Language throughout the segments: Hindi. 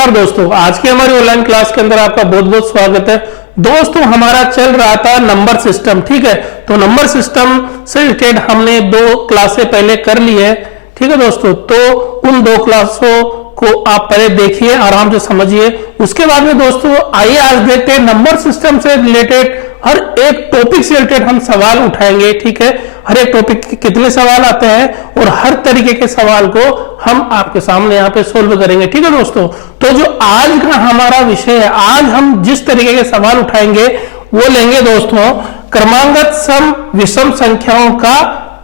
नमस्कार दोस्तों, आज की हमारी ऑनलाइन क्लास के अंदर आपका बहुत बहुत स्वागत है। दोस्तों हमारा चल रहा था नंबर सिस्टम, ठीक है। तो नंबर सिस्टम से रिलेटेड हमने 2 क्लासें पहले कर ली है, ठीक है दोस्तों। तो उन 2 क्लासों को आप पहले देखिए, आराम से समझिए। उसके बाद में दोस्तों आइए आज देखते हैं नंबर सिस्टम से रिलेटेड हर एक टॉपिक से रिलेटेड हम सवाल उठाएंगे, ठीक है। हर एक टॉपिक के कितने सवाल आते हैं और हर तरीके के सवाल को हम आपके सामने यहाँ पे सोल्व करेंगे, ठीक है दोस्तों। तो जो आज का हमारा विषय है, आज हम जिस तरीके के सवाल उठाएंगे वो लेंगे दोस्तों, क्रमागत सम विषम संख्याओं का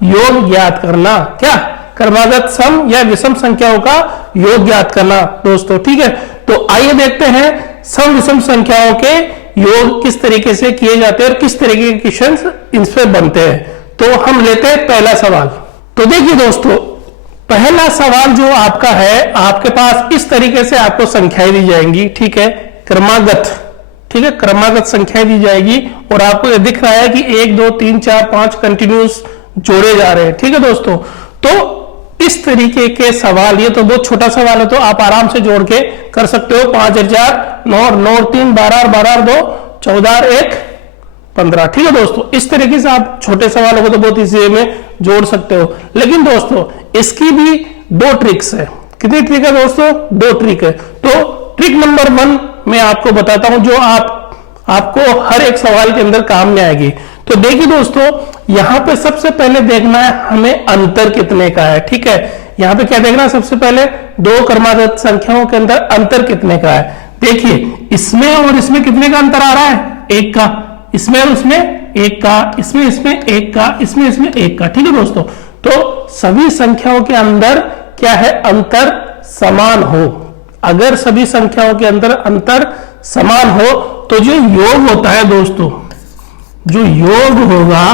योग ज्ञात करना। क्या? क्रमागत सम या विषम संख्याओं का योग ज्ञात करना दोस्तों, ठीक है। तो आइए देखते हैं सम विषम संख्याओं के योग किस तरीके से किए जाते हैं और किस तरीके के क्वेश्चंस इनसे बनते हैं। तो हम लेते हैं पहला सवाल। तो देखिए दोस्तों, पहला सवाल जो आपका है, आपके पास इस तरीके से आपको संख्याएं दी जाएंगी, ठीक है, क्रमागत, ठीक है, क्रमागत संख्याएं दी जाएगी और आपको ये दिख रहा है कि 1 2 3 4 5 कंटिन्यूस जोड़े जा रहे हैं, ठीक है दोस्तों। तो इस तरीके के सवाल, ये तो बहुत छोटा सवाल है तो आप आराम से जोड़ के कर सकते हो। 5 और 4 9 और 9 और 3 12 और 12 और 2 14 और 1 15, ठीक है दोस्तों। इस तरीके से आप छोटे सवालों को तो बहुत इजी में जोड़ सकते हो। लेकिन दोस्तों इसकी भी 2 ट्रिक्स है। कितनी ट्रिक है दोस्तों? 2 ट्रिक है। तो ट्रिक नंबर 1 मैं आपको बताता हूं, जो आपको हर एक सवाल के अंदर काम में आएगी। तो देखिए दोस्तों, यहां पे सबसे पहले देखना है हमें अंतर कितने का है, ठीक है। यहां पे क्या देखना है? सबसे पहले 2 क्रमागत संख्याओं के अंदर अंतर कितने का है। देखिए इसमें और इसमें कितने का अंतर आ रहा है? 1 का। इसमें और उसमें 1 का, इसमें 1 का, इसमें 1 का, ठीक है दोस्तों। तो सभी संख्याओं के अंदर क्या है? अंतर समान हो। अगर सभी संख्याओं के अंदर अंतर समान हो तो जो योग होता है दोस्तों, जो योग होगा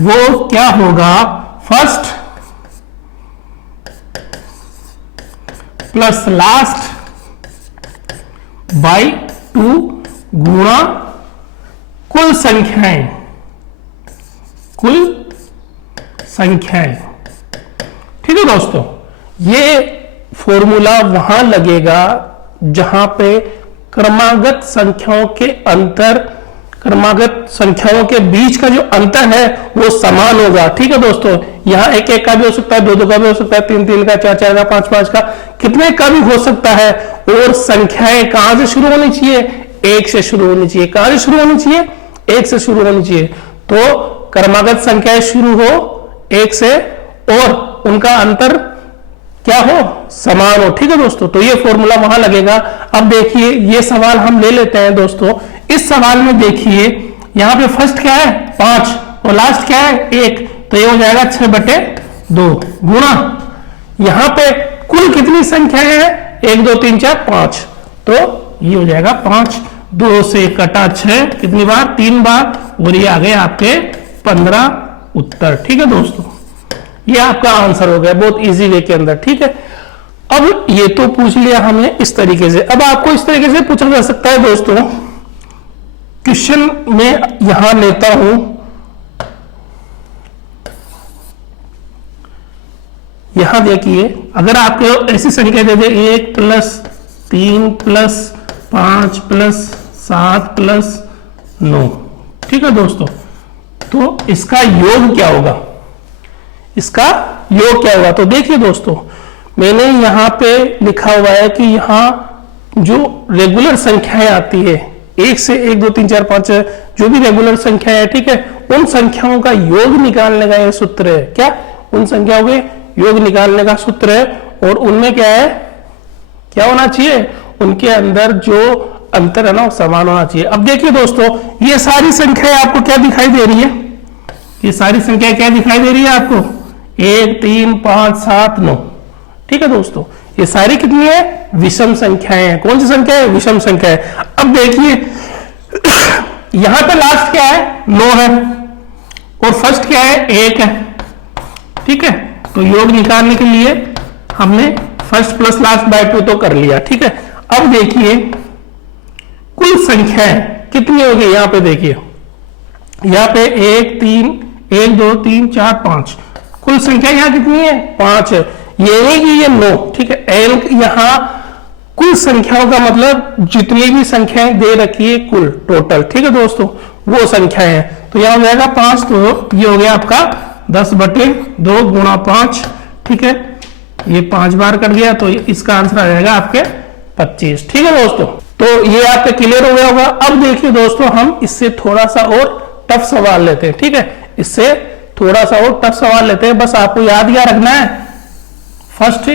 वो क्या होगा? फर्स्ट प्लस लास्ट बाई 2 गुणा कुल संख्याएं, ठीक है दोस्तों। ये फॉर्मूला वहां लगेगा जहां पे क्रमागत संख्याओं के अंतर, क्रमागत संख्याओं के बीच का जो अंतर है वो समान होगा, ठीक है दोस्तों। यहाँ 1 1 का भी हो सकता है, 2 2 का भी हो सकता है, 3 3 का, 4 4 का, 5 5 का, कितने का भी हो सकता है। और संख्याएं कहां से शुरू होनी चाहिए? 1 से शुरू होनी चाहिए। कहां से शुरू होनी चाहिए? 1 से शुरू होनी चाहिए। तो क्रमागत संख्याएं शुरू हो 1 से और उनका अंतर क्या हो? समान हो, ठीक है दोस्तों। तो ये फॉर्मूला वहां लगेगा। अब देखिए ये सवाल हम ले लेते हैं दोस्तों। इस सवाल में देखिए यहां पे फर्स्ट क्या है? 5 और लास्ट क्या है? 1। तो ये हो जाएगा 6/2 गुणा, यहां पे कुल कितनी संख्या है? 1 2 3 4 5। तो ये हो जाएगा 5, 2 से कटा 6, कितनी बार? 3 बार, और ये आ गए आपके 15 उत्तर, ठीक है दोस्तों। ये आपका आंसर हो गया बहुत इजी वे के अंदर, ठीक है। अब ये तो पूछ लिया हमने इस तरीके से। अब आपको इस तरीके से पूछा जा सकता है दोस्तों, क्वेश्चन में यहां लेता हूं, यहां देखिए अगर आपको ऐसी संख्या दे दे 1 + 3 + 5 + 7 + 9, ठीक है दोस्तों। तो इसका योग क्या होगा? इसका योग क्या होगा? तो देखिए दोस्तों, मैंने यहां पे लिखा हुआ है कि यहां जो रेगुलर संख्याएं आती है 1 से 1 2 3 4 5, जो भी रेगुलर संख्या है, ठीक है, उन संख्याओं का योग निकालने का यह सूत्र है। क्या? उन संख्याओं के योग निकालने का सूत्र है। और उनमें क्या है? क्या होना चाहिए? उनके अंदर जो अंतर है ना वो समान होना चाहिए। अब देखिए दोस्तों, ये सारी संख्याएं आपको क्या दिखाई दे रही है? ये सारी संख्या क्या दिखाई दे रही है आपको? 1 3 5 7 9, ठीक है दोस्तों। ये सारी कितनी है? विषम संख्याएं हैं। कौन सी संख्या है? विषम संख्या है। अब देखिए यहां पे लास्ट क्या है? 9 है और फर्स्ट क्या है? 1 है, ठीक है। तो योग निकालने के लिए हमने फर्स्ट प्लस लास्ट बाय 2 तो कर लिया, ठीक है। अब देखिए कुल संख्याएं कितनी होगी? यहां पे देखिए, यहां पे 1 2 3 4 5, कुल संख्या यहां कितनी है? 5 है। ये नहीं कि ये 9, ठीक है। एल यहां कुल संख्याओं का मतलब जितनी भी संख्याएं दे रखी है कुल टोटल, ठीक है दोस्तों, वो संख्याएं हैं। तो यहां हो जाएगा 5, तो ये हो गया आपका 10/2 गुणा 5, ठीक है, ये 5 बार कट गया, तो इसका आंसर आ जाएगा आपके 25, ठीक है दोस्तों। तो ये आपके क्लियर हो गया होगा। अब देखिए दोस्तों, हम इससे थोड़ा सा और टफ सवाल लेते हैं, ठीक है, इससे थोड़ा सा और टफ सवाल लेते हैं। बस आपको याद क्या रखना है, फर्स्ट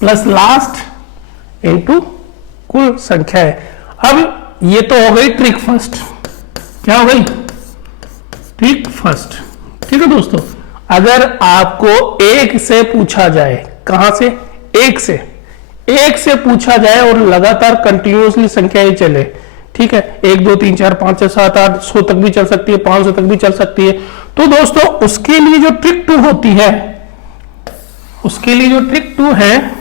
प्लस लास्ट इनटू कुल संख्या है। अब ये तो हो गई ट्रिक फर्स्ट, क्या हो गई, ट्रिक फर्स्ट, ठीक है दोस्तों। अगर आपको एक से पूछा जाए, कहां से, एक से पूछा जाए और लगातार कंटिन्यूअसली संख्याएं चले, ठीक है, 1 2 3 4 5 6 7 8 100 तक भी चल सकती है, 500 तक भी चल सकती है। तो दोस्तों उसके लिए जो ट्रिक 2 होती है, उसके लिए जो ट्रिक 2 है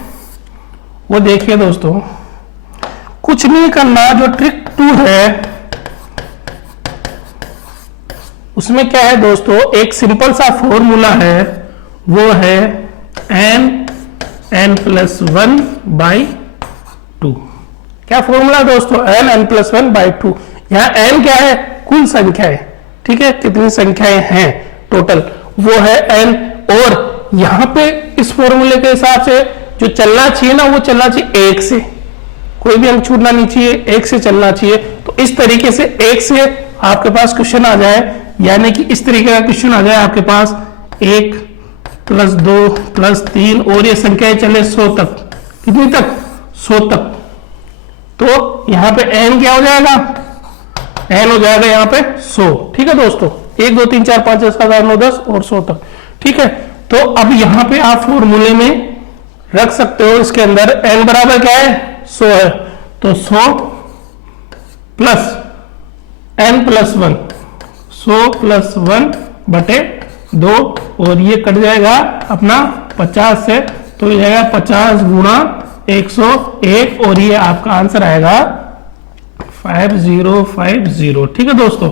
वो देखिए दोस्तों, कुछ नहीं करना, जो ट्रिक 2 है उसमें क्या है दोस्तों, एक सिंपल सा फॉर्मूला है, वो है n+1/2। क्या फॉर्मूला दोस्तों, n+1/2। यहां n क्या है, कुल संख्या है, ठीक है, कितनी संख्याएं हैं टोटल, वो है n। और यहां पे इस फॉर्मूले के हिसाब से जो चलना चाहिए ना, वो चलना चाहिए 1 से, कोई भी अंक छूटना नहीं चाहिए, 1 से चलना चाहिए। तो इस तरीके से 1 से आपके पास क्वेश्चन आ जाए, यानी कि इस तरीके का क्वेश्चन आ जाए आपके पास, 1 + 2 + 3 और ये संख्याएं चले 100 तक, कितनी तक, 100 तक। तो यहां पे n क्या हो जाएगा, n हो जाएगा यहां पे 100, ठीक है दोस्तों, 1 2 3 4 5 6 7 8 9 10 और 100 तक, ठीक है। तो अब यहां पे आप फॉर्मूले में रख सकते हो, इसके अंदर n बराबर क्या है, 100 है, तो 100 प्लस n+1, 100 + 1/2 और ये कट जाएगा अपना 50 से, तो ये जाएगा 50 × 101 और ये आपका आंसर आएगा 5050, ठीक है दोस्तों,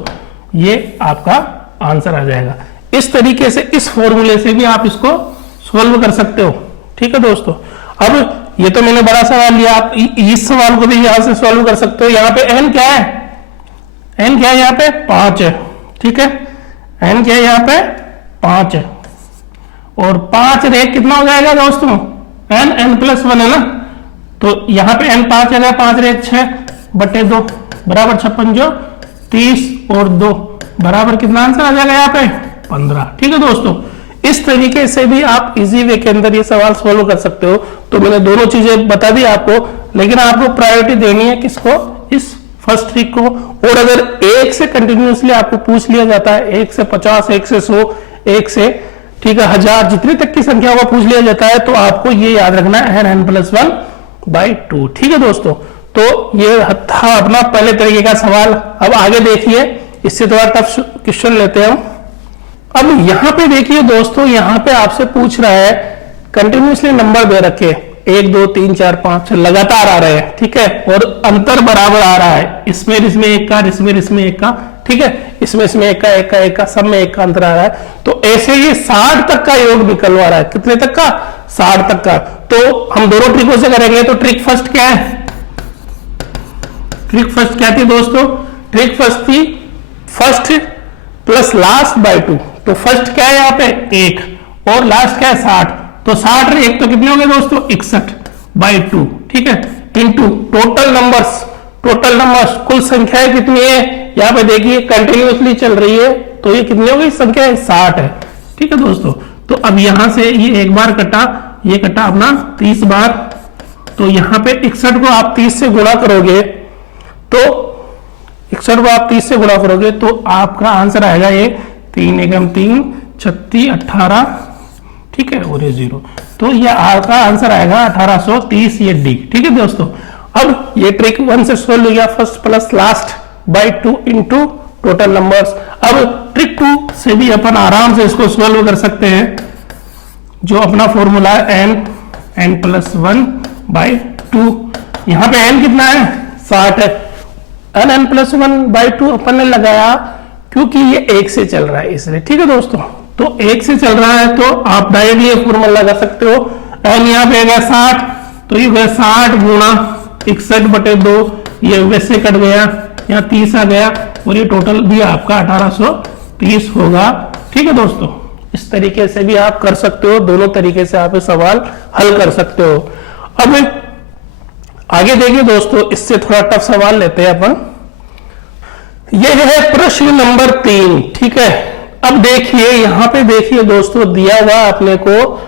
ये आपका आंसर आ जाएगा। इस तरीके से इस फॉर्मूले से भी आप इसको सॉल्व कर सकते हो, ठीक है दोस्तों। अब ये तो मैंने बड़ा सवाल लिया, आप इस सवाल को भी यहां से सॉल्व कर सकते हो। यहां पे n क्या है, n क्या है, यहां पे 5 है, ठीक है, n क्या है यहाँ पे 5 है, और 5 रेख कितना हो जाएगा दोस्तों, n+1 है ना, तो यहाँ पे n 5 है, 5 रेख 6/2 बराबर 56 30 और 2 बराबर कितना आंसर आ जाएगा यहाँ पे 15, ठीक है दोस्तों। इस तरीके से भी आप इजी वे के अंदर ये सवाल सोल्व कर सकते हो। तो मैंने दोनों चीजें बता दी आपको, लेकिन आपको प्रायोरिटी देनी है किसको, इस फर्स्ट ट्रिक को। और अगर 1 से कंटिन्यूअसली आपको पूछ लिया जाता है, 1 से 50, 1 से 100, 1 से, ठीक है, 1000, जितनी तक की संख्या को पूछ लिया जाता है, तो आपको ये याद रखना है n+1/2, ठीक है दोस्तों। तो ये था अपना पहले तरीके का सवाल। अब आगे देखिए, इससे थोड़ा टफ क्वेश्चन लेते हैं। अब यहां पे देखिए दोस्तों, यहां पे आपसे पूछ रहा है, कंटिन्यूअसली नंबर दे रखे 1 2 3 4 5 लगातार आ रहे हैं, ठीक है, और अंतर बराबर आ रहा है, इसमें एक का, इसमें एक का, ठीक है, इसमें एक का, सब में 1 का अंतर आ रहा है। तो ऐसे ये 60 तक का योग निकलवा रहा है, कितने तक का, 60 तक का। तो हम दोनों ट्रिकों से करेंगे। तो ट्रिक फर्स्ट क्या है, ट्रिक फर्स्ट क्या थी दोस्तों, ट्रिक फर्स्ट थी फर्स्ट प्लस लास्ट बाय 2। तो फर्स्ट क्या है यहाँ पे 1 और लास्ट क्या है 60, तो 60 रे 1 तो कितने हो गए दोस्तों 61/2, ठीक है, into total numbers, total numbers कुल संख्याएं कितनी है, यहाँ पे देखिए कंटिन्यूअसली चल रही है, तो ये कितनी हो गई संख्या है 60 है, ठीक है दोस्तों। तो अब यहां से ये एक बार कटा, ये कटा अपना 30 बार, तो यहाँ पे 61 को आप 30 से गुणा करोगे, तो 61 को आप 30 से गुणा करोगे तो आपका आंसर आएगा ये 3 एकम 3 36 18, ठीक है, और ये 0, तो ये आपका आंसर आएगा 1830, ये डी, ठीक है दोस्तों। अब ये ट्रिक 1 से सोल्व हो गया, first plus last by 2 into total numbers. अब ट्रिक 2 से भी अपन आराम से इसको सोल्व कर सकते हैं, जो अपना फॉर्मूला है n+1/2। यहां पे n कितना है 60 है, n+1/2 अपन ने लगाया क्योंकि ये 1 से चल रहा है इसलिए, ठीक है दोस्तों। तो 1 से चल रहा है तो आप डायरेक्टली ये फॉर्मूला लगा सकते हो, n यहाँ पे है 60, तो ये 60 गुणा 61/2, ये वैसे कट गया, यहाँ 30 आ गया और ये टोटल भी आपका 1830 होगा। ठीक है दोस्तों, इस तरीके से भी आप कर सकते हो, दोनों तरीके से आप सवाल हल कर सकते हो। अब आगे देखिए दोस्तों, इससे थोड़ा टफ सवाल लेते हैं अपन। यह है प्रश्न नंबर 3। ठीक है, अब देखिए यहां पे देखिए दोस्तों, दिया हुआ अपने को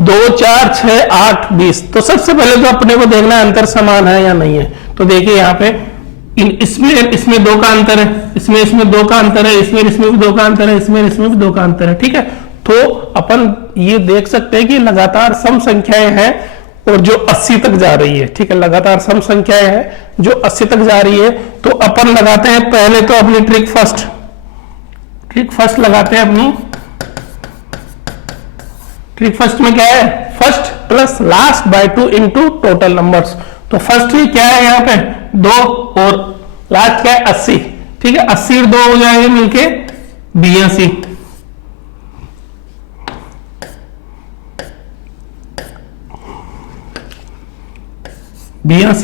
2 4 6 8 20। तो सबसे पहले तो अपने को देखना है अंतर समान है या नहीं है। तो देखिए यहाँ पे इसमें 2 का अंतर है, इसमें 2 का अंतर है, इसमें भी 2 का अंतर है, इसमें भी 2 का अंतर है। ठीक है, तो अपन ये देख सकते हैं कि लगातार सम संख्याएं हैं और जो 80 तक जा रही है। ठीक है, लगातार सम संख्याएं हैं जो 80 तक जा रही है। तो अपन लगाते हैं पहले तो अपनी ट्रिक फर्स्ट लगाते हैं अपनी ट्रिक फर्स्ट में क्या है, first plus last by 2 into total numbers. तो फर्स्ट ही क्या है यहाँ पे 2 और लास्ट क्या है 80। ठीक है, 80 और 2 हो जाएंगे मिलके 82।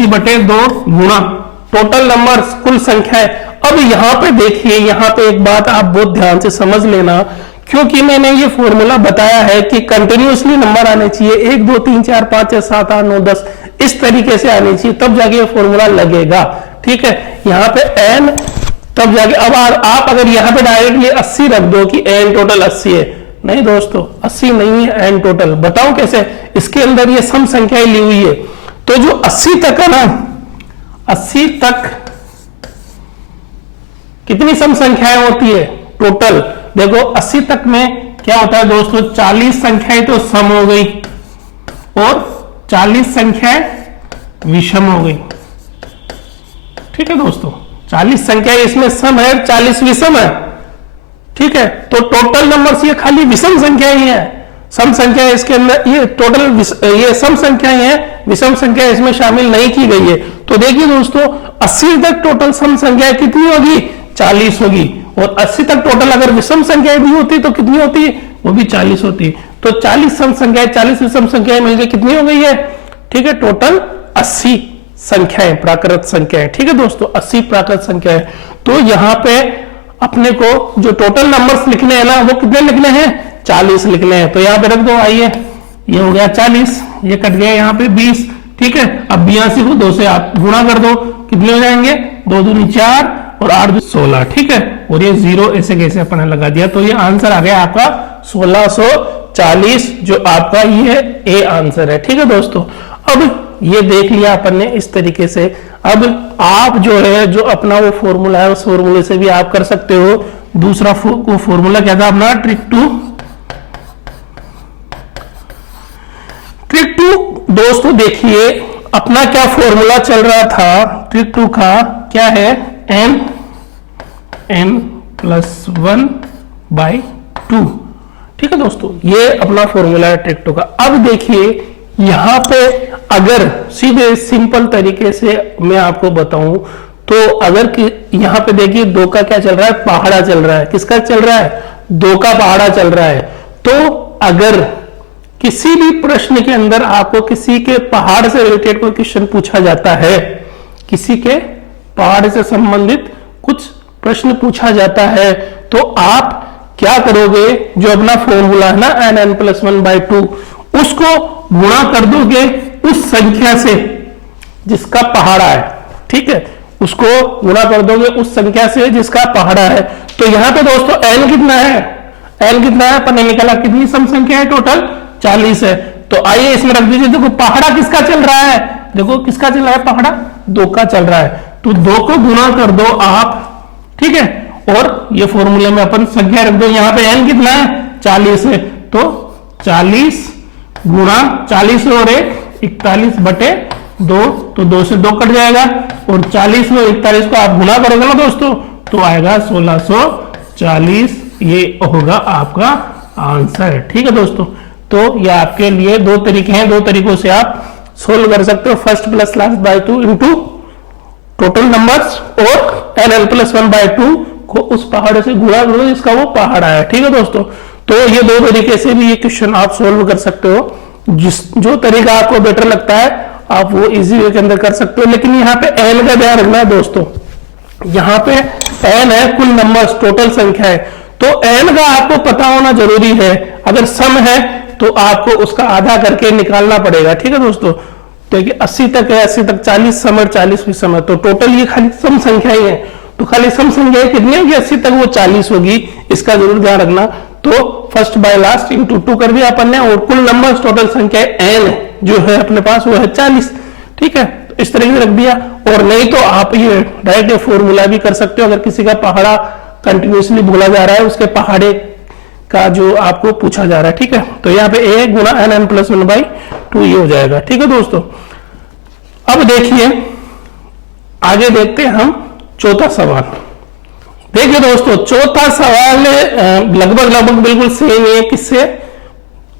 बटे 2 गुणा टोटल नंबर्स कुल संख्या है। अब यहां पे देखिए, यहां पे एक बात आप बहुत ध्यान से समझ लेना, क्योंकि मैंने ये फॉर्मूला बताया है कि कंटिन्यूअसली नंबर आने चाहिए 1 2 3 4 5 6 7 8 9 10 इस तरीके से आने चाहिए, तब जाके ये फॉर्मूला लगेगा। ठीक है, यहाँ पे n तब जाके, अब आप अगर यहाँ पे डायरेक्टली 80 रख दो कि n टोटल 80 है, नहीं दोस्तों 80 नहीं है n टोटल। बताओ कैसे, इसके अंदर ये सम संख्याएं ली हुई है। तो जो 80 तक है ना, 80 तक कितनी सम संख्याएं होती है टोटल। देखो 80 तक में क्या होता है दोस्तों, 40 संख्याएं तो सम हो गई और 40 संख्याएं विषम हो गई। ठीक है दोस्तों, 40 संख्याएं इसमें सम है, 40 विषम है। ठीक है, तो टोटल नंबर्स ये खाली विषम संख्याएं ही है, सम संख्या इसके अंदर ये टोटल ये सम संख्याएं हैं, विषम संख्या इसमें शामिल नहीं की गई है। तो देखिए दोस्तों, 80 तक टोटल सम संख्या कितनी होगी, 40 होगी, और 80 तक टोटल अगर विषम संख्या भी होती तो कितनी होती, वो भी 40 होती। तो 40 सम संख्याएं 40 विषम संख्याएं मिलकर कितनी हो गई है। ठीक है, टोटल 80 संख्याएं प्राकृत संख्याएं। ठीक है दोस्तों, 80 प्राकृत संख्याएं। तो यहाँ पे अपने को जो टोटल नंबर्स लिखने हैं ना, वो कितने लिखने हैं, 40 लिखने हैं। तो यहाँ पे रख दो, आइए ये हो गया 40, ये कट गया यहाँ पे 20। ठीक है, अब 82 को 2 से आप गुणा कर दो, कितने हो जाएंगे, 2 दूनी 4 और 8 दूनी 16। ठीक है, और ये 0 ऐसे कैसे अपन ने लगा दिया। तो ये आंसर आ गया आपका 1640, जो आपका ये ए आंसर है। ठीक है दोस्तों, अब ये देख लिया अपन ने इस तरीके से। अब आप जो है, जो अपना वो फॉर्मूला है, उस फॉर्मूले से भी आप कर सकते हो। दूसरा फॉर्मूला क्या था अपना, ट्रिक टू दोस्तों। देखिए अपना क्या फॉर्मूला चल रहा था ट्रिक 2 का, क्या है, n+1/2। ठीक है दोस्तों, ये अपना फॉर्मूला है ट्रिक 2 का। अब देखिए यहां पे अगर सीधे सिंपल तरीके से मैं आपको बताऊं, तो अगर यहां पे देखिए 2 का क्या चल रहा है, पहाड़ा चल रहा है। किसका चल रहा है, 2 का पहाड़ा चल रहा है। तो अगर किसी भी प्रश्न के अंदर आपको किसी के पहाड़ से रिलेटेड कोई क्वेश्चन पूछा जाता है, किसी के पहाड़ से संबंधित कुछ प्रश्न पूछा जाता है, तो आप क्या करोगे, जो अपना फॉर्मूला है ना n+1/2, उसको गुणा कर दोगे उस संख्या से जिसका पहाड़ा है। ठीक है, उसको गुणा कर दोगे उस संख्या से जिसका पहाड़ा है। तो यहां पे दोस्तों n कितना है, अपन ने निकाला, कितनी सम संख्या है टोटल, 40 है। तो आइए इसमें रख दीजिए। देखो पहाड़ा किसका चल रहा है, देखो किसका चल रहा है, पहाड़ा 2 का चल रहा है। तो 2 को गुणा कर दो आप। ठीक है, और ये फॉर्मूले में अपन संख्या रख दो। यहाँ पे n कितना है, 40 है। तो 40 गुणा 40 और 1 41/2। तो 2 से 2 कट जाएगा, और 40 में 41 को आप गुणा करोगे ना दोस्तों, तो आएगा 1640। ये होगा आपका आंसर। ठीक है दोस्तों, तो ये आपके लिए 2 तरीके हैं, 2 तरीकों से आप सोल्व कर सकते हो। First plus last by 2 into total numbers, और n+1/2 को उस पहाड़ से गुणा करो जिसका वो पहाड़ा है। ठीक है दोस्तों, तो ये 2 तरीके से भी ये क्वेश्चन आप सोल्व कर सकते हो। जो तरीका आपको बेटर लगता है आप वो इजी वे के अंदर कर सकते हो। लेकिन यहाँ पे एन का ध्यान रखना है दोस्तों, यहाँ पे एन है कुल नंबर्स, टोटल संख्या है, तो एन का आपको पता होना जरूरी है। अगर सम है तो आपको उसका आधा करके निकालना पड़ेगा, ठीक है दोस्तों। तो 80 तक है, 80 तक 40 सम और 40 विषम है, तो टोटल ये खाली सम संख्या ही है। तो खाली सम संख्या कितनी होगी, 80 तक वो 40 होगी, इसका जरूर ध्यान रखना। तो फर्स्ट बाय लास्ट इंटू 2 कर दिया अपन ने, और कुल नंबर टोटल संख्या एन जो है अपने पास वो है 40, ठीक है। तो इस तरीके से रख दिया, और नहीं तो आप ये डायरेक्ट फॉर्मूला भी कर सकते हो। अगर किसी का पहाड़ा कंटिन्यूसली बोला जा रहा है, उसके पहाड़े का जो आपको पूछा जा रहा है, ठीक है। तो यहाँ पे a गुना एन एन प्लस 1/2 ये हो जाएगा, ठीक है दोस्तों। अब देखिए आगे देखते हैं हम चौथा सवाल। देखिए दोस्तों चौथा सवाल लगभग बिल्कुल सेम है किससे,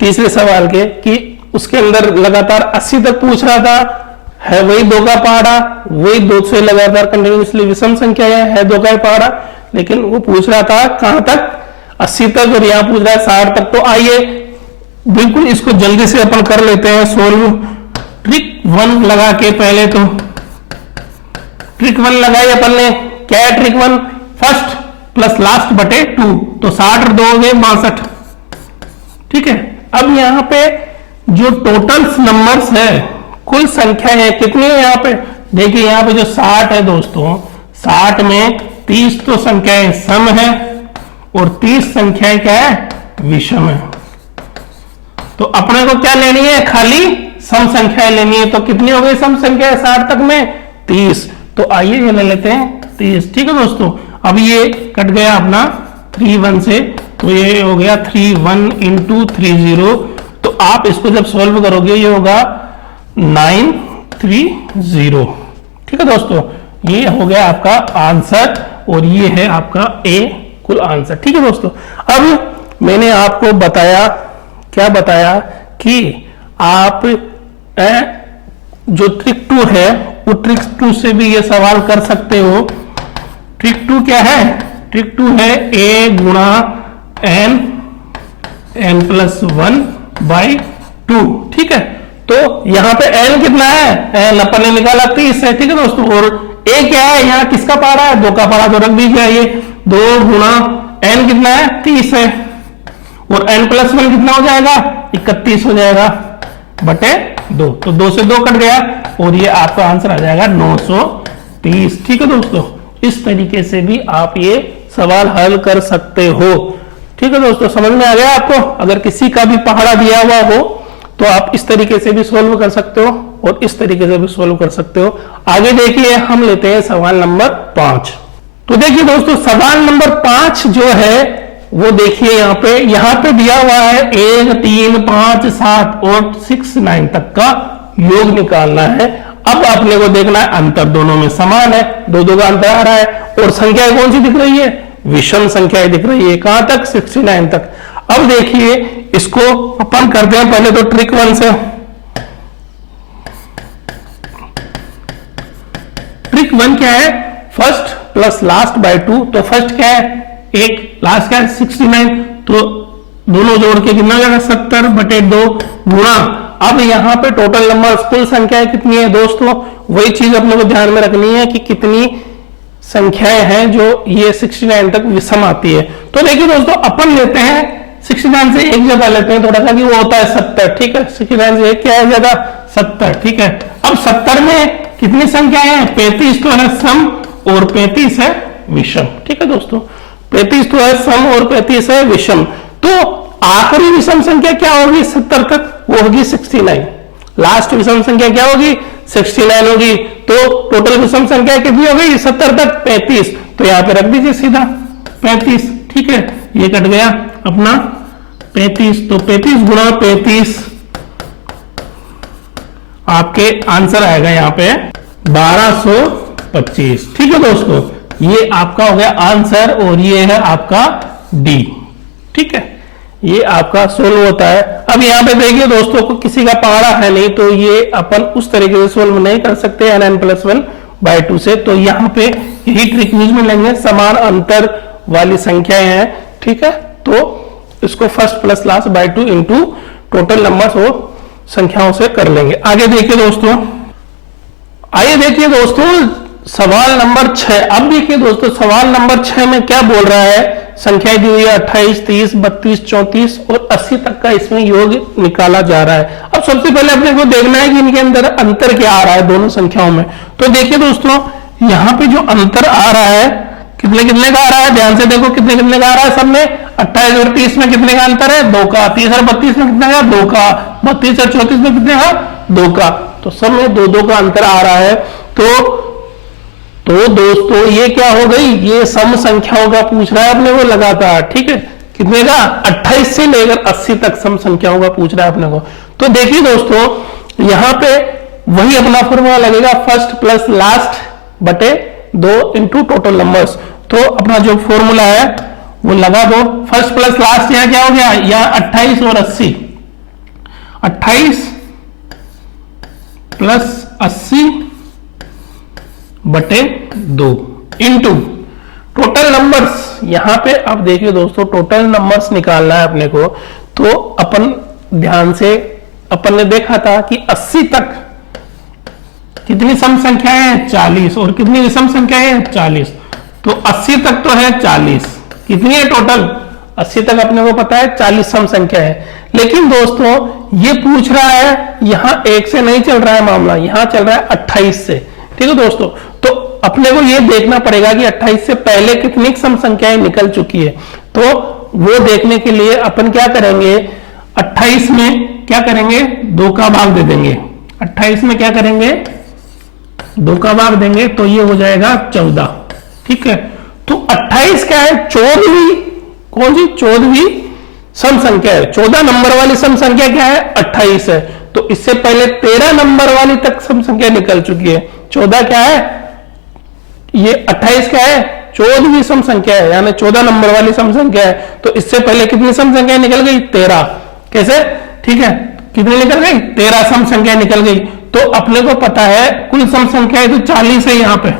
तीसरे सवाल के, कि उसके अंदर लगातार 80 तक पूछ रहा था, है वही 2 का पहाड़ा, वही 2 से लगातार कंटिन्यूसली विषम संख्या है 2 का पहाड़ा, लेकिन वो पूछ रहा था कहां तक, 80 तक, और यहां पूछ रहा है 60 तक। तो आइए बिल्कुल इसको जल्दी से अपन कर लेते हैं सोल्व। ट्रिक 1 लगा के, पहले तो ट्रिक 1 लगाई अपन ने, क्या है ट्रिक 1, फर्स्ट प्लस लास्ट बटे 2, तो 60 और 2 हो गए 62, ठीक है। अब यहां पे जो टोटल नंबर्स है, कुल संख्या है कितनी है यहाँ पे, देखिए यहाँ पे जो 60 है दोस्तों, 60 में 30 तो संख्याएं सम है और 30 संख्याएं क्या है, विषम है। तो अपने को क्या लेनी है, खाली सम संख्याएं लेनी है। तो कितनी हो गई सम संख्या 60 तक में, 30। तो आइए ये ले लेते हैं 30, ठीक है दोस्तों। अब ये कट गया अपना 3 1 से, तो ये हो गया 3 1 इंटू 30। तो आप इसको जब सॉल्व करोगे ये होगा 930, ठीक है दोस्तों। ये हो गया आपका आंसर, और ये है आपका ए कुल आंसर, ठीक है दोस्तों। अब मैंने आपको बताया, क्या बताया, कि आप जो ट्रिक 2 है वो ट्रिक 2 से भी ये सवाल कर सकते हो। ट्रिक 2 क्या है, ट्रिक 2 है a गुणा n n प्लस 1/2, ठीक है। तो यहां पे n कितना है, n अपन ने निकाला 30 है, ठीक है दोस्तों। और a क्या है, यहाँ किसका पहाड़ा है, 2 का पहाड़ा, तो रख दीजिए। ये 2 गुणा n कितना है, 30 है, और n प्लस 1 कितना हो जाएगा, 31 हो जाएगा बटे 2। तो 2 से 2 कट गया, और ये आपका आंसर आ जाएगा 930, ठीक है दोस्तों। इस तरीके से भी आप ये सवाल हल कर सकते हो, ठीक है दोस्तों। समझ में आ गया आपको। अगर किसी का भी पहाड़ा दिया हुआ हो तो आप इस तरीके से भी सोल्व कर सकते हो, और इस तरीके से भी सोल्व कर सकते हो। आगे देखिए हम लेते हैं सवाल नंबर 5। तो देखिए दोस्तों सवाल नंबर 5 जो है वो देखिए यहाँ पे दिया हुआ है 1 3 5 7 और 6 9 तक का योग निकालना है। अब आपने को देखना है अंतर दोनों में समान है, 2 का अंतर आ रहा है, और संख्या कौन सी दिख रही है, विषम संख्याएं दिख रही है। कहां तक, 69 तक। अब देखिए इसको अपन करते हैं पहले तो ट्रिक 1 से। ट्रिक 1 क्या है, फर्स्ट प्लस लास्ट बाय 2। तो फर्स्ट क्या है 1, लास्ट क्या है 69, तो दोनों जोड़ के कितना हो जाएगा 70 बटे 2 गुणा। अब यहाँ पे टोटल नंबर कुल संख्याएं कितनी है दोस्तों, वही चीज अपने को ध्यान में रखनी है कि कितनी संख्याएं हैं जो ये 69 तक विषम आती है। तो देखिए दोस्तों अपन लेते हैं 69 से एक जगह लेते हैं थोड़ा सा, कि वो होता है 70, ठीक है। 69 से एक क्या है ज्यादा, 70, ठीक है। अब 70 में कितनी संख्याएं हैं, 35 तो है सम और 35 है विषम, ठीक है दोस्तों। 35 तो है सम और 35 है विषम। तो आखिरी विषम संख्या क्या होगी 70 तक, वो होगी 69। लास्ट विषम संख्या क्या होगी 69 होगी। तो टोटल विषम संख्या कितनी हो गई 70 तक 35, तो यहां पे रख दीजिए सीधा 35, ठीक है। ये कट गया अपना 35, तो 35 गुणा 35 आपके आंसर आएगा यहाँ पे 1225, ठीक है दोस्तों। ये आपका हो गया आंसर, और ये है आपका डी, ठीक है। ये आपका सोल्व होता है। अब यहाँ पे देखिए दोस्तों को किसी का पहाड़ा है नहीं, तो ये अपन उस तरीके से सोल्व नहीं कर सकते n प्लस 1/2 से। तो यहाँ पे यही ट्रिक यूज में लेंगे, समान अंतर वाली संख्याएं हैं, ठीक है। तो इसको first plus last by 2 into total number हो संख्याओं से कर लेंगे। आगे देखिए दोस्तों आइए देखिए दोस्तों सवाल नंबर 6। अब देखिए दोस्तों सवाल नंबर 6 में क्या बोल रहा है, संख्या दी हुई है 28, 30, 32, 34 और 80 तक का इसमें योग निकाला जा रहा है। अब सबसे पहले अपने को देखना है कि इनके अंदर अंतर क्या आ रहा है दोनों संख्याओं में। तो देखिए दोस्तों यहाँ पे जो अंतर आ रहा है कितने कितने का आ रहा है, ध्यान से देखो कितने कितने का आ रहा है। सब में 28 और 30 में कितने का अंतर है, 2 का। 30 और 32 में कितने का, 2 का। 32 और 34 में कितने का, 2 का। तो सब में 2-2 का अंतर आ रहा है। तो दोस्तों ये क्या हो गई, ये सम संख्याओं का पूछ रहा है अपने को लगातार, ठीक है। कितने का, 28 से लेकर 80 तक सम संख्याओं का पूछ रहा है अपने को। तो देखिए दोस्तों यहाँ पे वही अपना फॉर्मूला लगेगा, फर्स्ट प्लस लास्ट बटे 2 इंटू टोटल नंबर्स। तो अपना जो फॉर्मूला है वो लगा दो, फर्स्ट प्लस लास्ट यहाँ क्या हो गया, यहाँ 28 और 80, 28 प्लस 80 बटे 2 इंटू टोटल नंबर्स। यहां पे अब देखिए दोस्तों टोटल नंबर्स निकालना है अपने को। तो अपन ध्यान से अपन ने देखा था कि 80 तक कितनी सम संख्याएं हैं, 40, और कितनी विषम संख्याएं हैं, 40। तो 80 तक तो है 40, कितनी है टोटल, 80 तक अपने को पता है 40 सम संख्या है। लेकिन दोस्तों ये पूछ रहा है यहां 1 से नहीं चल रहा है मामला, यहां चल रहा है 28 से, ठीक है दोस्तों। तो अपने को ये देखना पड़ेगा कि 28 से पहले कितनी सम संख्याएं निकल चुकी है। तो वो देखने के लिए अपन क्या करेंगे, 28 में क्या करेंगे, 2 का भाग दे देंगे। 28 में क्या करेंगे, 2 का भाग देंगे तो ये हो जाएगा 14, ठीक है। तो 28 क्या है, 14वीं, कौन सी 14वीं सम संख्या है। 14 नंबर वाली सम संख्या क्या है, 28 है। तो इससे पहले 13 नंबर वाली तक सम संख्या निकल चुकी है। 14 क्या है, ये 28 क्या है, 14वीं सम संख्या है, यानी 14 नंबर वाली सम संख्या है। तो इससे पहले कितनी सम संख्या निकल गई, 13। कैसे, ठीक है, कितनी निकल गई, 13 सम संख्या निकल गई। तो अपने को पता है कुल सम संख्या है तो 40 है यहाँ पे,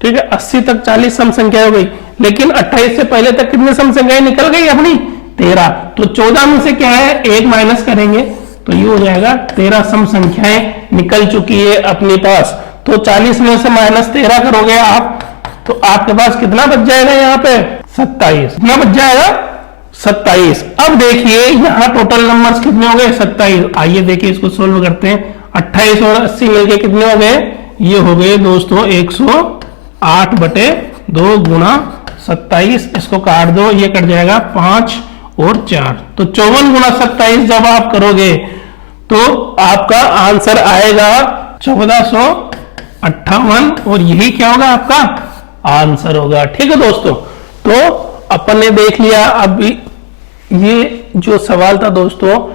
ठीक है। 80 तक 40 सम संख्या हो गई, लेकिन 28 से पहले तक कितनी सम संख्याएं निकल गई अपनी, 13। तो 14 में से क्या है, 1 माइनस करेंगे तो ये हो जाएगा 13 सम संख्याएं निकल चुकी है अपने पास। तो 40 में से माइनस 13 करोगे आप तो आपके पास कितना बच जाएगा, यहाँ पे 27। कितना बच जाएगा, 27। अब देखिए यहाँ टोटल नंबर्स कितने हो गए, 27। आइए देखिए इसको सोल्व करते हैं। 28 और 80 मिलके कितने हो गए, ये हो गए दोस्तों 108 बटे 2 गुणा 27। इसको काट दो, ये कट जाएगा 5 और 4। तो 54 गुणा 27 जब आप करोगे तो आपका आंसर आएगा 1458, और यही क्या होगा आपका आंसर होगा, ठीक है दोस्तों। तो अपन ने देख लिया। अब ये जो सवाल था दोस्तों,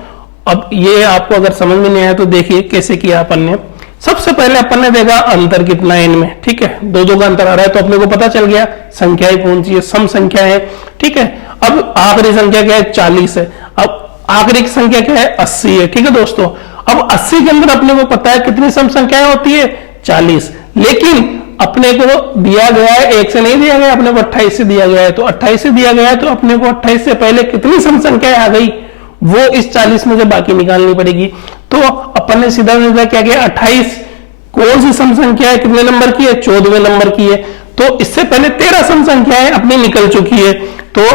अब ये आपको अगर समझ में नहीं आया तो देखिए कैसे किया अपन ने। सबसे पहले अपन ने देखा अंतर कितना है इनमें, ठीक है, 2-2 का अंतर आ रहा है। तो अपने को पता चल गया संख्याएं कौन सी है, सम संख्या है, ठीक है। अब आखिरी संख्या क्या है, 40 है। अब आखिरी की संख्या क्या है, 80 है, ठीक है दोस्तों। अब 80 के अंदर अपने को पता है कितनी सम संख्याएं होती है, 40। लेकिन अपने को दिया गया है 1 से नहीं दिया गया, अपने को 28 से दिया गया है। तो 28 से दिया गया है तो अपने को 28 से पहले कितनी सम संख्याएं आ गई, वो इस 40 में से बाकी निकालनी पड़ेगी। तो अपन ने सीधा सीधा क्या किया, 28 कौन सी सम संख्या है, कितने नंबर की है, 14वें नंबर की है। तो इससे पहले 13 सम संख्याएं अपनी निकल चुकी है। तो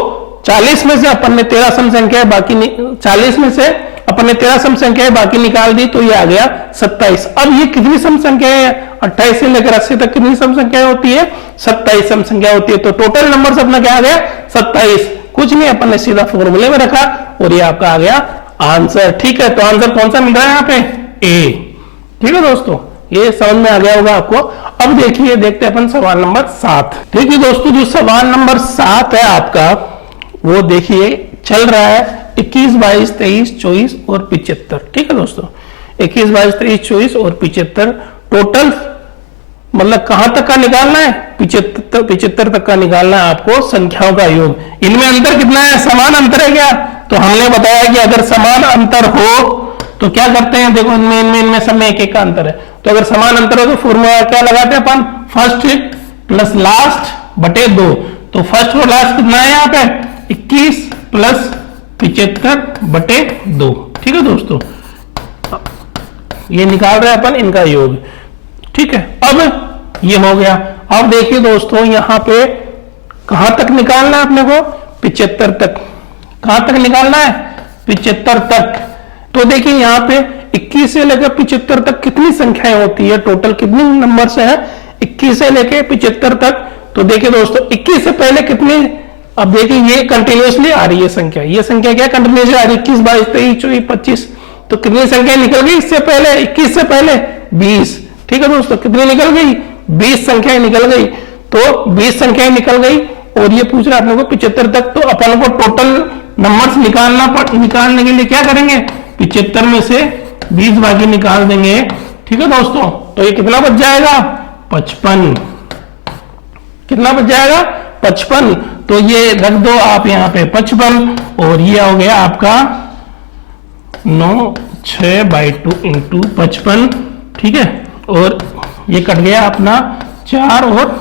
40 में से अपन ने 13 सम संख्याएं बाकी 40 में से अपन ने 13 सम संख्याएं बाकी निकाल दी तो ये आ गया 27। अब ये कितनी सम संख्या है, 28 से लेकर 80 तक कितनी सम संख्या होती है, 27 सम संख्या होती है। तो टोटल नंबर अपना क्या आ गया, 27। कुछ नहीं, अपन ने सीधा फॉर्मूले में रखा और ये आपका आ गया आंसर, ठीक है। तो आंसर कौन सा मिल रहा है यहाँ पे, ए, ठीक है दोस्तों। ये समझ में आ गया होगा आपको। अब देखिए देखते हैं अपन सवाल नंबर 7। देखिए दोस्तों जो सवाल नंबर 7 है आपका, वो देखिए चल रहा है 21, 22, 23, 24 और 75, ठीक है दोस्तों। 21, 22, 23, 24 और 75 टोटल, मतलब कहां तक का निकालना है, 75 तक का निकालना है आपको संख्याओं का योग। इनमें अंतर कितना है, समान अंतर है क्या। तो हमने बताया कि अगर समान अंतर हो तो क्या करते हैं, देखो इनमें सब में 1-1 का अंतर है। तो अगर समान अंतर हो तो फॉर्मूला क्या लगाते हैं अपन, फर्स्ट प्लस लास्ट बटे 2। तो फर्स्ट और लास्ट कितना है यहाँ पे, 21 प्लस 75 बटे 2, ठीक है दोस्तों। ये निकाल रहे हैं अपन इनका योग, ठीक है। अब ये हो गया। अब देखिए दोस्तों यहां पे कहां तक निकालना है अपने को, 75 तक। कहां तक निकालना है, 75 तक। तो देखिए यहां पे 21 से लेकर 75 तक कितनी संख्याएं होती है, टोटल कितनी नंबर से है, 21 से लेकर 75 तक। तो देखिए दोस्तों 21 से पहले कितनी, अब देखिए ये कंटिन्यूसली आ रही है संख्या, ये संख्या क्या कंटिन्यूसली आ रही है, 21 22 23 24 25। तो कितनी संख्या निकल गई इससे पहले, 21 से पहले 20, ठीक है दोस्तों। कितनी निकल गई, 20 संख्याएं निकल गई। तो 20 संख्याएं निकल गई और ये पूछ रहा है अपने को 75 तक। तो अपन को टोटल नंबर्स निकालने के लिए क्या करेंगे, 75 में से 20 बाकी निकाल देंगे, ठीक है दोस्तों। तो ये कितना बच जाएगा, 55। कितना बच जाएगा, 55। तो ये रख दो आप यहाँ पे 55, और ये हो गया आपका 9 6/2 इंटू 55, ठीक है। और ये कट गया अपना 4 और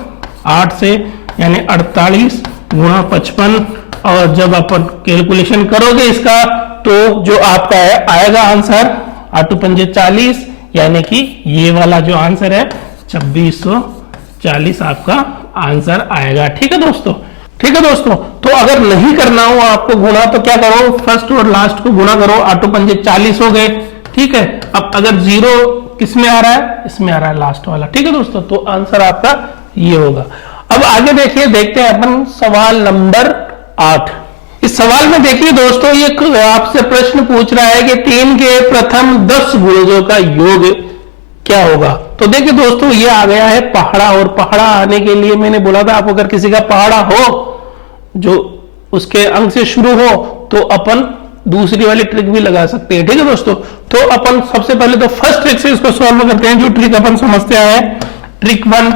8 से, यानी 48 गुणा 55। और जब अपन कैलकुलेशन करोगे इसका तो जो आपका आएगा आंसर 8 पंजे 40, यानी कि ये वाला जो आंसर है 2640 आपका आंसर आएगा, ठीक है दोस्तों। ठीक है दोस्तों, तो अगर नहीं करना हो आपको गुणा तो क्या करो, फर्स्ट और लास्ट को गुणा करो, 8 पंजे 40 हो गए, ठीक है। अब अगर जीरो किस में आ रहा है, इसमें आ रहा है लास्ट वाला, ठीक है दोस्तों। तो आंसर आपका ये होगा। अब आगे देखिए, देखते हैं अपन सवाल नंबर 8। इस सवाल में देखिए दोस्तों, ये आपसे प्रश्न पूछ रहा है कि 3 के प्रथम 10 गुणजों का योग क्या होगा। तो देखिए दोस्तों, ये आ गया है पहाड़ा, और पहाड़ा आने के लिए मैंने बोला था, आप अगर किसी का पहाड़ा हो जो उसके अंक से शुरू हो तो अपन दूसरी वाली ट्रिक भी लगा सकते हैं, ठीक है दोस्तों। तो अपन सबसे पहले तो फर्स्ट ट्रिक से इसको सॉल्व करते हैं, जो ट्रिक अपन समझते आए हैं। ट्रिक 1,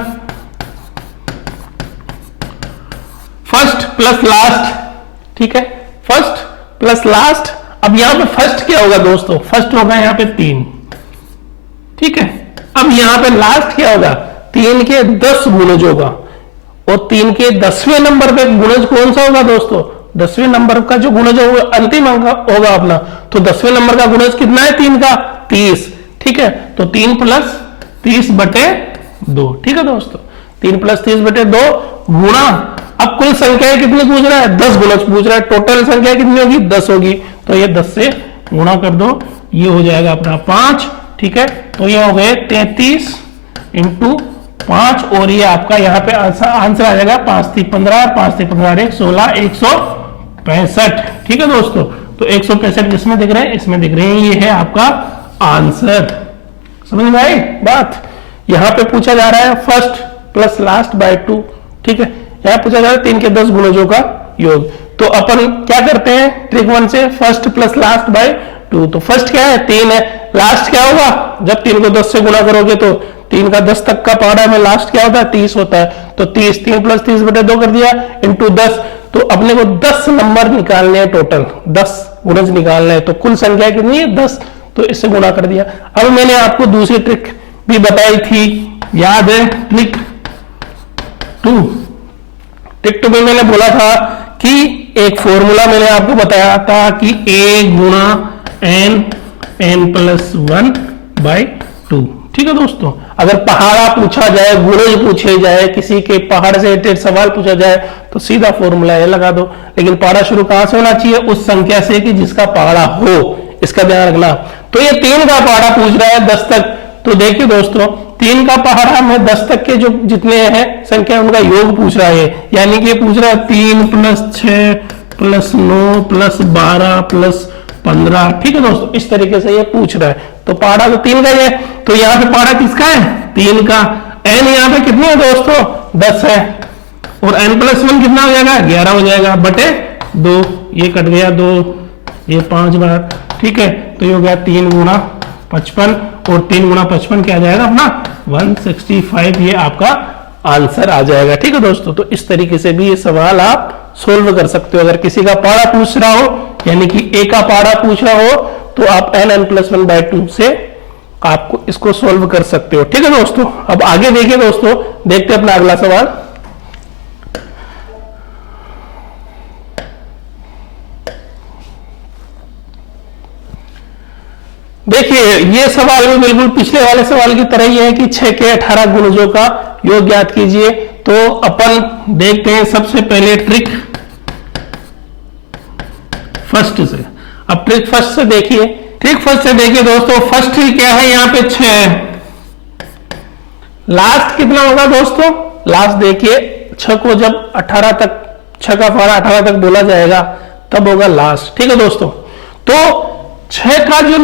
फर्स्ट प्लस लास्ट, ठीक है, फर्स्ट प्लस लास्ट। अब यहां पे फर्स्ट क्या होगा दोस्तों, फर्स्ट होगा यहां पे 3, ठीक है। अब यहां पे लास्ट क्या होगा, 3 के 10 गुणज होगा, और 3 के 10वें नंबर पे गुणज कौन सा होगा दोस्तों, 10वें नंबर का जो गुणज होगा अंतिम अंक होगा अपना। तो 10वें नंबर का गुणज कितना है 3 का, 30, ठीक है। तो 3 प्लस 30/2, ठीक है दोस्तों। 3 प्लस 30/2 गुणा, अब कुल संख्या कितनी पूछ रहा है, 10 गुणज पूछ रहा है, टोटल संख्या कितनी होगी, 10 होगी। तो ये 10 से गुणा कर दो, ये हो जाएगा अपना 5, ठीक है। तो ये हो गए 33 इंटू 5, और ये आपका यहाँ पे आंसर आ जाएगा 5 3 15, 5 3 15 1 16, 165, ठीक है दोस्तों। तो 165 किसमें दिख रहे हैं, इसमें दिख रहे हैं, ये है आपका आंसर। समझ में आई बात। यहाँ पे पूछा जा रहा है फर्स्ट प्लस लास्ट बाय 2, ठीक है। यहाँ पूछा जा रहा है 3 के 10 गुणजों का योग। तो अपन क्या करते हैं, ट्रिक 1 से फर्स्ट प्लस लास्ट बाय 2। तो फर्स्ट क्या है 3 है, लास्ट क्या होगा, जब 3 को 10 से गुणा करोगे तो 3 का 10 तक का पहाड़ा में लास्ट क्या होता है 30 होता है। तो 30, 3 प्लस 30/2 कर दिया इंटू 10। तो अपने को 10 नंबर निकालने हैं, टोटल 10 गुणज निकालने हैं। तो कुल संख्या कितनी है 10, तो इससे गुणा कर दिया। अब मैंने आपको दूसरी ट्रिक भी बताई थी, याद है, ट्रिक 2। ट्रिक 2 में मैंने बोला था कि एक फॉर्मूला मैंने आपको बताया था कि a गुणा n+1/2, ठीक है दोस्तों। अगर पहाड़ा पूछा जाए, गुणज पूछे जाए, किसी के पहाड़ से रिलेटेड सवाल पूछा जाए तो सीधा फॉर्मूला ये लगा दो। लेकिन पहाड़ा शुरू कहां से होना चाहिए, उस संख्या से कि जिसका पहाड़ा हो, इसका ध्यान रखना। तो ये 3 का पहाड़ा पूछ रहा है 10 तक। तो देखिए दोस्तों, 3 का पहाड़ा में 10 तक के जो जितने हैं संख्या उनका योग पूछ रहा है, यानी कि पूछ रहा है 3 + 6 + 9 + 12 + 15, ठीक है दोस्तों। इस तरीके से ये पूछ रहा है। तो पहाड़ा तो 3 का ही है, तो यहाँ पे पहाड़ा किसका है 3 का। n यहाँ पे कितनी है दोस्तों 10 है, और n+1 कितना हो जाएगा 11 हो जाएगा बटे 2, ये कट गया 2, ये 5 बार, ठीक है। तो ये हो गया 3 गुणा 55, और 3 गुणा 55 क्या आ जाएगा अपना 165, ये आपका आंसर आ जाएगा, ठीक है दोस्तों। तो इस तरीके से भी ये सवाल आप सोल्व कर सकते हो। अगर किसी का पहाड़ा पूछ रहा हो, यानी कि a का पहाड़ा पूछ रहा हो, तो आप n+1/2 से आपको इसको सोल्व कर सकते हो, ठीक है दोस्तों। अब आगे देखिए दोस्तों, देखते हैं अपना अगला सवाल। देखिए ये सवाल भी बिल्कुल पिछले वाले सवाल की तरह ही है कि 6 के 18 गुणजों का योग ज्ञात कीजिए। तो अपन देखते हैं सबसे पहले ट्रिक फर्स्ट से। अब ट्रिक फर्स्ट से देखिए, दोस्तों फर्स्ट ट्रिक क्या है, यहाँ पे 6 है, लास्ट कितना होगा दोस्तों, लास्ट देखिए 6 को जब 18 तक, 6 का पारा 18 तक बोला जाएगा तब होगा लास्ट। ठीक है दोस्तों, तो 6 का जो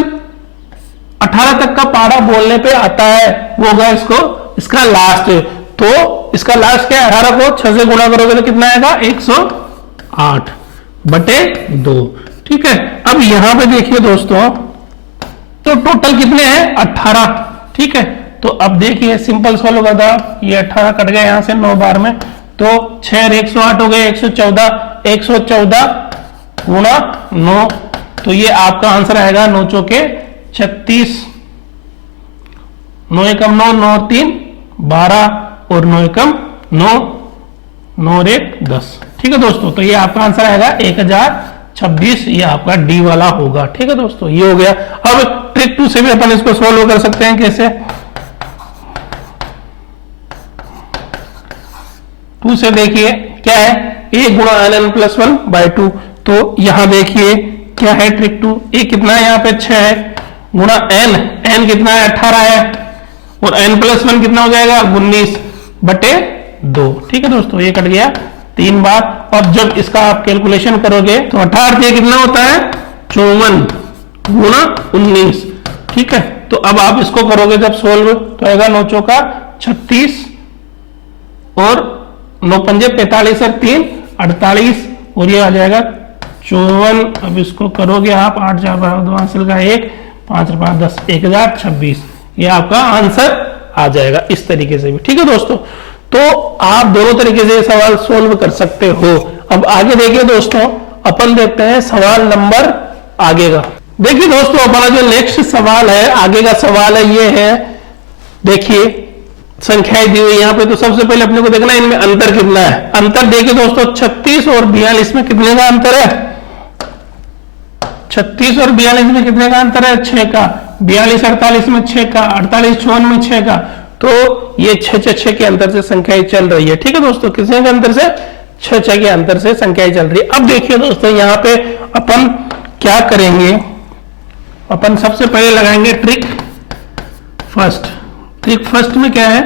18 तक का पारा बोलने पे आता है वो होगा इसका लास्ट। तो इसका लास्ट क्या है, 18 को 6 से गुणा करोगे तो कितना आएगा, 108 बटे 2। ठीक है, अब यहां पे देखिए दोस्तों, तो टोटल कितने हैं, 18। ठीक है, तो अब देखिए सिंपल सॉल्व करता, ये 18 कट गया यहां से 9 बार में, तो 6 और 108 हो गए 114 गुणा 9, तो ये आपका आंसर आएगा 9 चौके 36, 9 एकम 9, 9 और 3 12 और 9 एकम 9, 9 और 1 10। ठीक है दोस्तों, तो ये आपका आंसर आएगा 1026, ये आपका डी वाला होगा। ठीक है दोस्तों, ये हो गया। अब ट्रिक 2 से भी अपन इसको सोल्व कर सकते हैं। कैसे, 2 से देखिए क्या है, a गुणा n प्लस 1 बाई 2। तो यहां देखिए क्या है ट्रिक 2, a कितना है, यहाँ पे 6 है, गुणा n कितना है 18 है, और n प्लस 1 कितना हो जाएगा 19 बटे 2। ठीक है दोस्तों, ये कट गया 3 बार। और जब इसका आप कैलकुलेशन करोगे तो 18 कितना होता है 54 गुणा 19। ठीक है, तो अब आप इसको करोगे जब सोल्व तो आएगा 9 चौका 36 और 9 पंजे 45 और 3 48, और ये आ जाएगा 54। अब इसको करोगे आप 8 4 2 हासिल का 1 5 और 5 10, 1026, ये आपका आंसर आ जाएगा इस तरीके से भी। ठीक है दोस्तों, तो आप दोनों तरीके से सवाल सोल्व कर सकते हो। अब आगे देखिए दोस्तों, अपन देखते हैं सवाल नंबर आगे का। देखिए दोस्तों, अपना जो नेक्स्ट सवाल है, आगे का सवाल है, ये है, देखिए संख्याएं दी हुई यहाँ पे। तो सबसे पहले अपने को देखना है इनमें अंतर कितना है। अंतर देखिए दोस्तों, 36 और 42 में कितने का अंतर है, 36 और 42 में कितने का अंतर है, 6 का। 42 48 में 6 का, 48 54 में 6 का। तो ये 6 के अंतर से संख्याएं चल रही है। ठीक है दोस्तों, कितने के अंतर से, 6 के अंतर से संख्याएं चल रही है। अब देखिए दोस्तों, यहाँ पे अपन क्या करेंगे, अपन सबसे पहले लगाएंगे ट्रिक फर्स्ट। ट्रिक फर्स्ट में क्या है,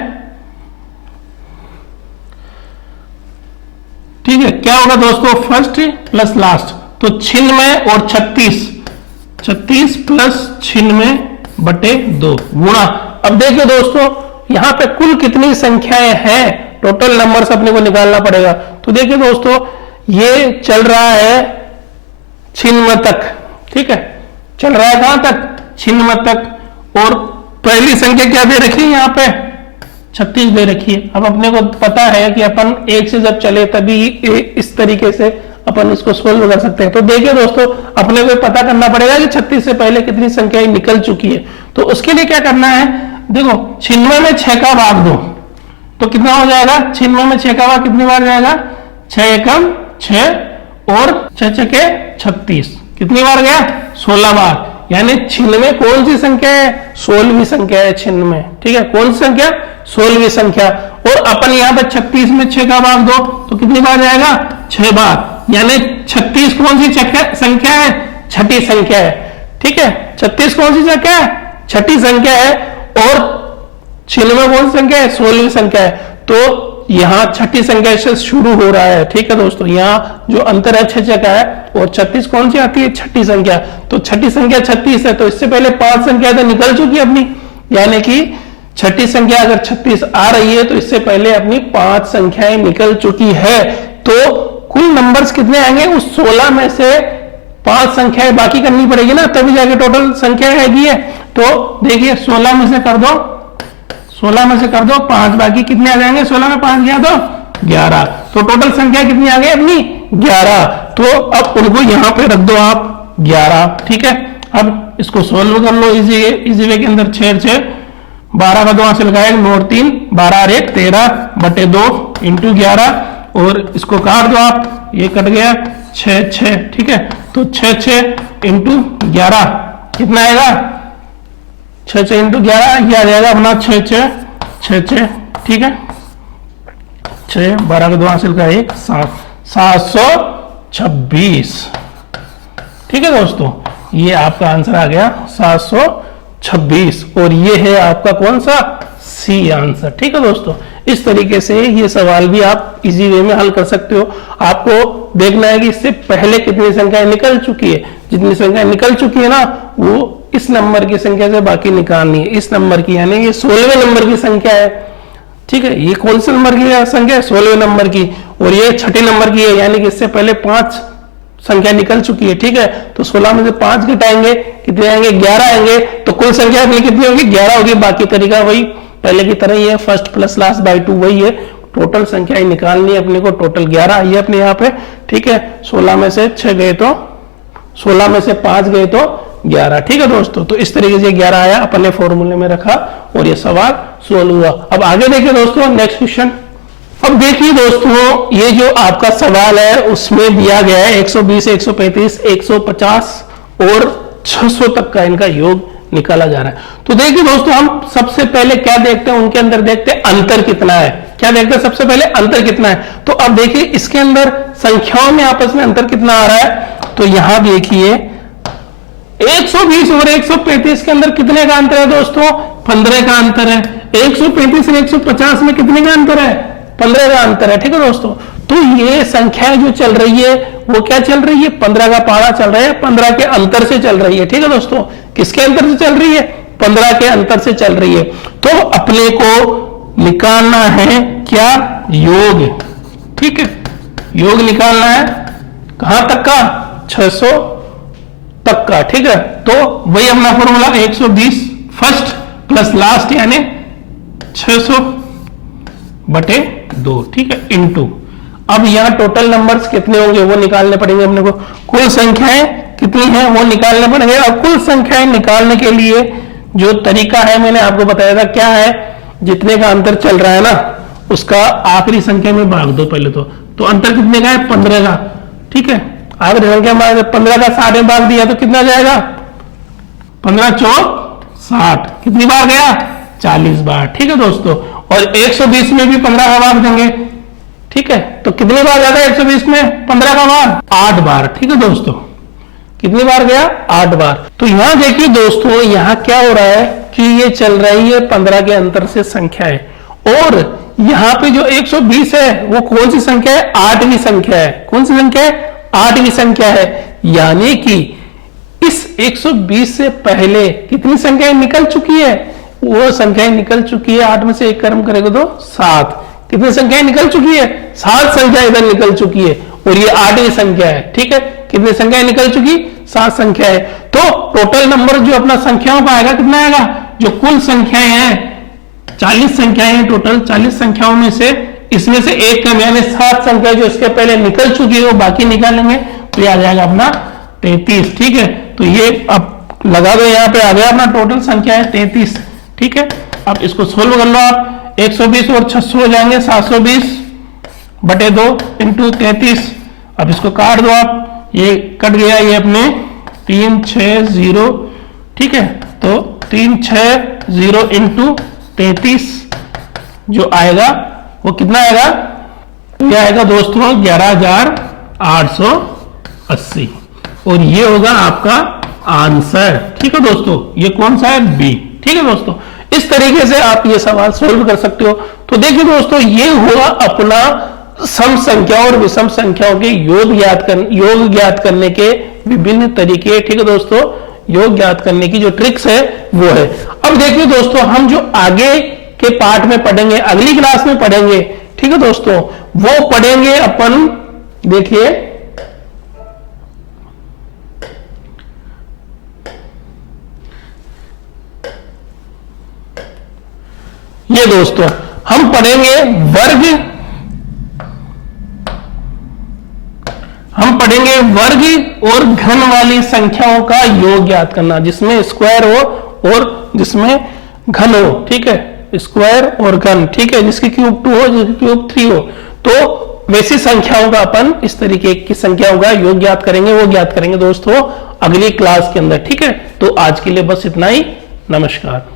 ठीक है, क्या होगा दोस्तों, फर्स्ट प्लस लास्ट, तो 96 और 36 प्लस 96 बटे 2 गुणा। अब देखिए दोस्तों, यहां पे कुल कितनी संख्याएं हैं, टोटल नंबर्स अपने को निकालना पड़ेगा। तो देखिए दोस्तों, ये चल रहा है 96 तक। ठीक है, चल रहा है कहां तक, 96 तक, और पहली संख्या क्या दे रखी है, यहाँ पे 36 दे रखी है। अब अपने को पता है कि अपन 1 से जब चले तभी इस तरीके से अपन इसको सोल्व कर सकते हैं। तो देखिए दोस्तों, अपने को पता करना पड़ेगा कि 36 से पहले कितनी संख्याएं निकल चुकी है। तो उसके लिए क्या करना है, देखो 96 में 6 का भाग दो तो कितना हो जाएगा, 96 में 6 का भाग कितनी बार जाएगा, 6 एकम 6 और 6 के 36, कितनी बार गया, 16 बार। यानी 96 कौन सी संख्या है, 16वीं संख्या है 96। ठीक है, कौन सी संख्या, 16वीं संख्या। और अपन यहाँ पे 36 में 6 का भाग दो तो कितनी बार जाएगा, 6 बार। यानी 36 कौन सी संख्या है, छठी संख्या है। ठीक है, 36 कौन सी संख्या है, छठी संख्या है, और 96 कौन सी संख्या है, 16वीं संख्या है। तो यहाँ छठी संख्या से शुरू हो रहा है। ठीक है दोस्तों, यहाँ जो अंतर है 6 का है, और 36 कौन सी आती है, छठी संख्या। तो छठी संख्या 36 है, तो इससे पहले 5 संख्या तो निकल चुकी है अपनी, यानी कि छठी संख्या अगर 36 आ रही है तो इससे पहले अपनी 5 संख्याएं निकल चुकी है। तो कुल नंबर्स कितने आएंगे, उस 16 में से 5 संख्याएं बाकी करनी पड़ेगी ना, तभी जाके टोटल संख्या आएगी है। तो देखिए 16 में से कर दो, 16 में से कर दो 5, बाकी कितने आ जाएंगे, 16 में 5 गया तो 11। तो टोटल संख्या कितनी आ गई अपनी, 11। तो अब उनको यहां पे रख दो आप 11। ठीक है, अब इसको सोल्व कर लो इजी वे के अंदर। 6 12 का 2 हासिल का 9 और 3 12 और 1 13 बटे 2 इंटू 11, और इसको काट दो आप, ये कट गया 6। ठीक है, तो 6 इंटू 11 कितना आएगा, 6 6 इंटू 11, ये आ जाएगा अपना 6 6 6 6, ठीक है, 6 12 का 2 हासिल का 1, 726, ठीक है दोस्तों, ये आपका आंसर आ गया 726, और ये है आपका कौन सा, सी आंसर। ठीक है दोस्तों, इस तरीके से ये सवाल भी आप इजी वे में हल कर सकते हो। आपको देखना है कि इससे पहले कितनी संख्याएं निकल चुकी है, जितनी संख्या निकल चुकी है ना, वो इस नंबर की संख्या से बाकी निकालनी है, इस नंबर की, यानी ये 16वें नंबर की संख्या है। ठीक है, ये कौन से नंबर की संख्या है, 16वें नंबर की, और ये 6ठे नंबर की है, यानी कि इससे पहले 5 संख्या निकल चुकी है। ठीक है, तो 16 में से 5 घटाएंगे, कितने आएंगे, 11 आएंगे, तो कुल संख्या अपनी कितनी होगी, 11 होगी। बाकी तरीका वही पहले की तरह ही है, फर्स्ट प्लस लास्ट बाई 2 वही है। टोटल संख्या निकालनी है अपने को, टोटल 11 आई है अपने यहाँ पे। ठीक है, 16 में से 6 गए तो 16 में से 5 गए तो 11। ठीक है दोस्तों, तो इस तरीके से 11 आया, अपने फॉर्मूले में रखा और ये सवाल सोल्व हुआ। अब आगे देखिए दोस्तों नेक्स्ट क्वेश्चन। अब देखिए दोस्तों, ये जो आपका सवाल है उसमें दिया गया है 120, 135, 150 और 600 तक का इनका योग निकाला जा रहा है। तो देखिए दोस्तों, हम सबसे पहले क्या देखते हैं, उनके अंदर देखते हैं अंतर कितना है। क्या देखते हैं सबसे पहले, अंतर कितना है। तो अब देखिए इसके अंदर संख्याओं में आपस में अंतर कितना आ रहा है। तो यहां देखिए 120 और 135 के अंदर कितने का अंतर है दोस्तों, 15 का अंतर है। 135 और 150 में कितने का अंतर है, 15 का अंतर है। ठीक है दोस्तों, तो ये संख्या जो चल रही है वो क्या चल रही है, 15 का पारा चल रहा है, 15 के अंतर से चल रही है। ठीक है दोस्तों, किसके अंतर से चल रही है, 15 के अंतर से चल रही है। तो अपने को निकालना है क्या, योग। ठीक है, योग निकालना है कहां तक का, 600 तक का। ठीक है, तो वही अपना फॉर्मूला 120 फर्स्ट प्लस लास्ट यानी 600 बटे 2। ठीक है, इनटू, अब यहां टोटल नंबर्स कितने होंगे वो निकालने पड़ेंगे अपने को। कुल संख्याएं कितनी हैं वो निकालने पड़ेंगे। अब कुल संख्याएं निकालने के लिए जो तरीका है मैंने आपको बताया था, क्या है, जितने का अंतर चल रहा है ना उसका आखिरी संख्या में भाग दो पहले। तो अंतर कितने का है, 15 का। ठीक है, आखिरी संख्या में 15 का 60 में भाग दिया तो कितना जाएगा, 15 चौक 60, कितनी बार गया, 40 बार। ठीक है दोस्तों, और 120 में भी 15 का भाग देंगे। ठीक है, तो कितनी बार जाता है 120 में 15 का भाग, 8 बार। ठीक है दोस्तों, कितनी बार गया, 8 बार। तो यहां देखिए दोस्तों, यहां क्या हो रहा है कि ये चल रही है 15 के अंतर से संख्या है, और यहां पे जो 120 है वो कौन सी संख्या है, 8वीं संख्या है। कौन सी संख्या है, 8वीं संख्या है। यानी कि इस 120 से पहले कितनी संख्याएं निकल चुकी है, वो संख्याएं निकल चुकी है, 8 में से 1 कर्म करेगा तो 7। कितनी संख्याएं निकल चुकी है, 7 संख्या इधर निकल चुकी है, और ये 8वीं संख्या है। ठीक है, कितनी संख्याएं निकल चुकी, 7 संख्या है। तो टोटल नंबर जो अपना संख्याओं का आएगा कितना आएगा, जो कुल संख्याएं हैं 40 संख्याएं हैं, टोटल 40 संख्याओं में से इसमें से 1 कम, यानी 7 संख्या जो इसके पहले निकल चुकी है वो बाकी निकालेंगे, तो ये आ जाएगा अपना 33। ठीक है, तो ये अब लगा दो, यहाँ पे आ गया अपना टोटल संख्या है 33। ठीक है, अब इसको सोल्व कर लो आप, 120 और 600 हो जाएंगे 720 बटे 2 इंटू 33। अब इसको काट दो आप, ये कट गया, ये अपने 360। ठीक है, तो 360 इंटू 33 जो आएगा वो कितना आएगा, ये आएगा दोस्तों 11,880, और ये होगा आपका आंसर। ठीक है दोस्तों, ये कौन सा है, बी। ठीक है दोस्तों, इस तरीके से आप ये सवाल सोल्व कर सकते हो। तो देखिए दोस्तों, ये हुआ अपना सम संख्या और विषम संख्याओं के योग ज्ञात करने के विभिन्न तरीके। ठीक है दोस्तों, योग ज्ञात करने की जो ट्रिक्स है वो है। अब देखिए दोस्तों, हम जो आगे के पार्ट में पढ़ेंगे, अगली क्लास में पढ़ेंगे, ठीक है दोस्तों, वो पढ़ेंगे अपन, देखिए ये दोस्तों, हम पढ़ेंगे वर्ग और घन वाली संख्याओं का योग ज्ञात करना, जिसमें स्क्वायर हो और जिसमें घन हो। ठीक है, स्क्वायर और घन। ठीक है, जिसकी क्यूब 2 हो, जिसकी क्यूब 3 हो। तो वैसी संख्याओं का अपन, इस तरीके की संख्याओं का योग ज्ञात करेंगे, वो ज्ञात करेंगे दोस्तों अगली क्लास के अंदर। ठीक है, तो आज के लिए बस इतना ही। नमस्कार।